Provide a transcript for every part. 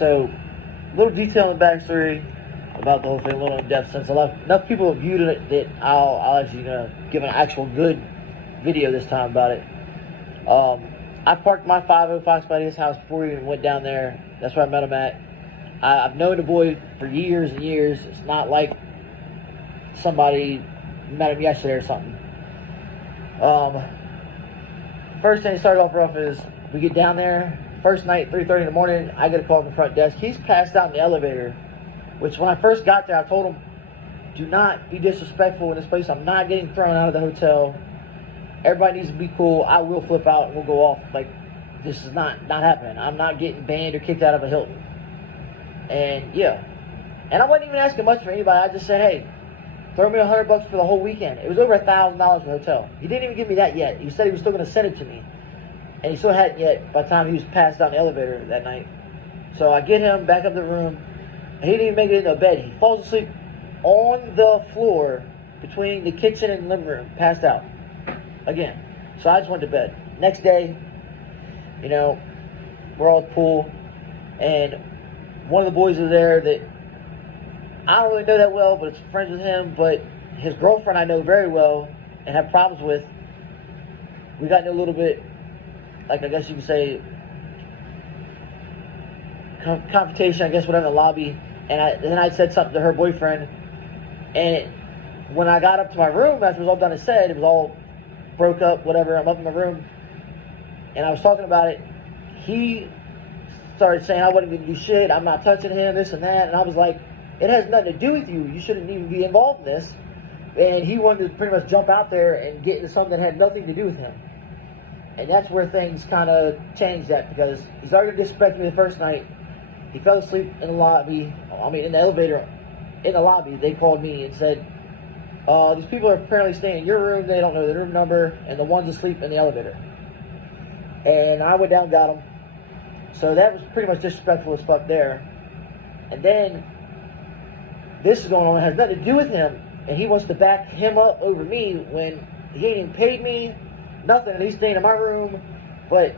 So, little detail in the backstory about the whole thing, a little in depth, since enough people have viewed it that I'll actually give an actual good video this time about it. I parked my 505 by his house before we even went down there. That's where I met him at. I've known the boy for years and years. It's not like somebody met him yesterday or something. First thing that started off rough is we get down there. First night, 3:30 in the morning, I get a call from the front desk. He's passed out in the elevator, which when I first got there, I told him, do not be disrespectful in this place. I'm not getting thrown out of the hotel. Everybody needs to be cool. I will flip out and we'll go off. Like, this is not happening. I'm not getting banned or kicked out of a Hilton. And yeah. And I wasn't even asking much for anybody. I just said, hey, throw me $100 for the whole weekend. It was over $1,000 for the hotel. He didn't even give me that yet. He said he was still going to send it to me. And he still hadn't yet by the time he was passed out in the elevator that night. So I get him back up to the room. And he didn't even make it into bed. He falls asleep on the floor between the kitchen and living room, passed out. Again. So I just went to bed. Next day, we're all at the pool. And one of the boys is there that I don't really know that well, but it's friends with him. But his girlfriend I know very well and have problems with. We got into a little bit, like I guess you could say, confrontation, I guess, whatever, in the lobby. And then I said something to her boyfriend. And when I got up to my room, after it was all done and said, it was all broke up, whatever. I'm up in my room. And I was talking about it. He started saying I wasn't going to do shit. I'm not touching him, this and that. And I was like, it has nothing to do with you. You shouldn't even be involved in this. And he wanted to pretty much jump out there and get into something that had nothing to do with him. And that's where things kind of changed that, because he's already disrespected me the first night. He fell asleep in the lobby, in the elevator, in the lobby. They called me and said, these people are apparently staying in your room. They don't know the room number, and the one's asleep in the elevator. And I went down and got him. So that was pretty much disrespectful as fuck there. And then this is going on. It has nothing to do with him, and he wants to back him up over me when he ain't even paid me nothing, and he's staying in my room. But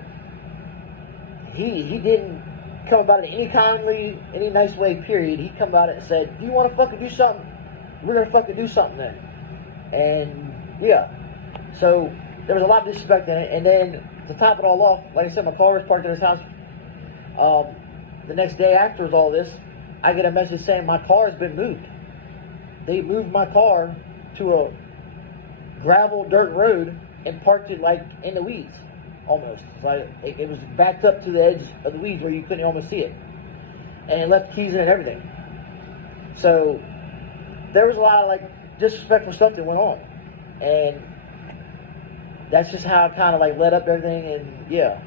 he didn't come about it any nice way, period. He come about it and said, do you want to fucking do something? We're going to fucking do something then. And yeah, so there was a lot of disrespect in it. And then to top it all off, like I said, my car was parked at his house. The next day after all this, I get a message saying my car has been moved. They moved my car to a gravel dirt road and parked it like in the weeds, almost. Like it was backed up to the edge of the weeds where you couldn't almost see it, and it left keys in and everything. So there was a lot of disrespectful stuff that went on, and that's just how it kind of led up to everything. And yeah,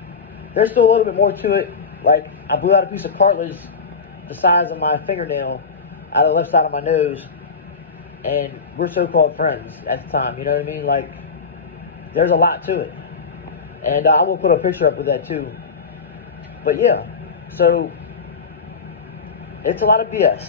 there's still a little bit more to it. Like, I blew out a piece of cartilage the size of my fingernail out of the left side of my nose, and we're so-called friends at the time, you know what I mean? There's a lot to it, and I will put a picture up with that too. But yeah, so it's a lot of BS.